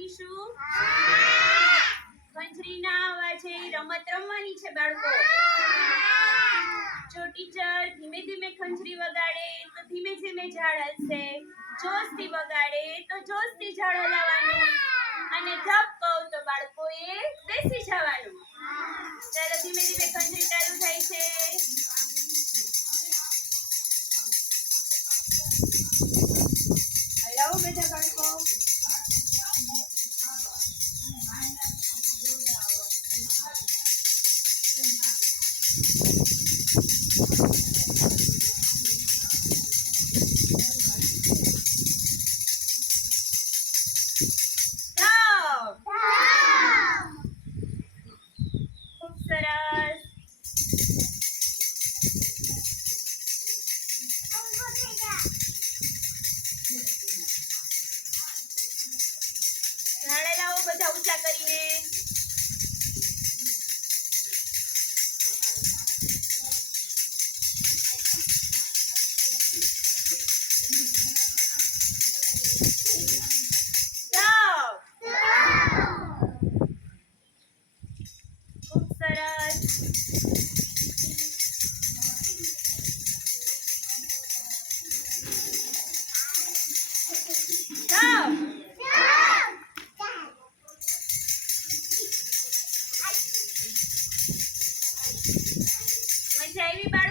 રાખીશું? ખંજરીના અવાજે રમત રમવાની છે બાળકો. જો ટીચર ધીમે ધીમે ખંજરી વગાડે તો ધીમે ધીમે ઝાડ હલશે, જોશથી વગાડે તો જોશથી ઝાડ હલાવવાનું, અને ધપ કહું તો બાળકોએ બેસી જવાનું. ચાલો ધીમે ધીમે ખંજરી ચાલુ થાય છે. હલાવો બધા બાળકો. ખૂબ સરસ. ઝાડ લાવો બધા ઊંચા કરીને. ખૂબ સરસ. મજા આવી બાળકો?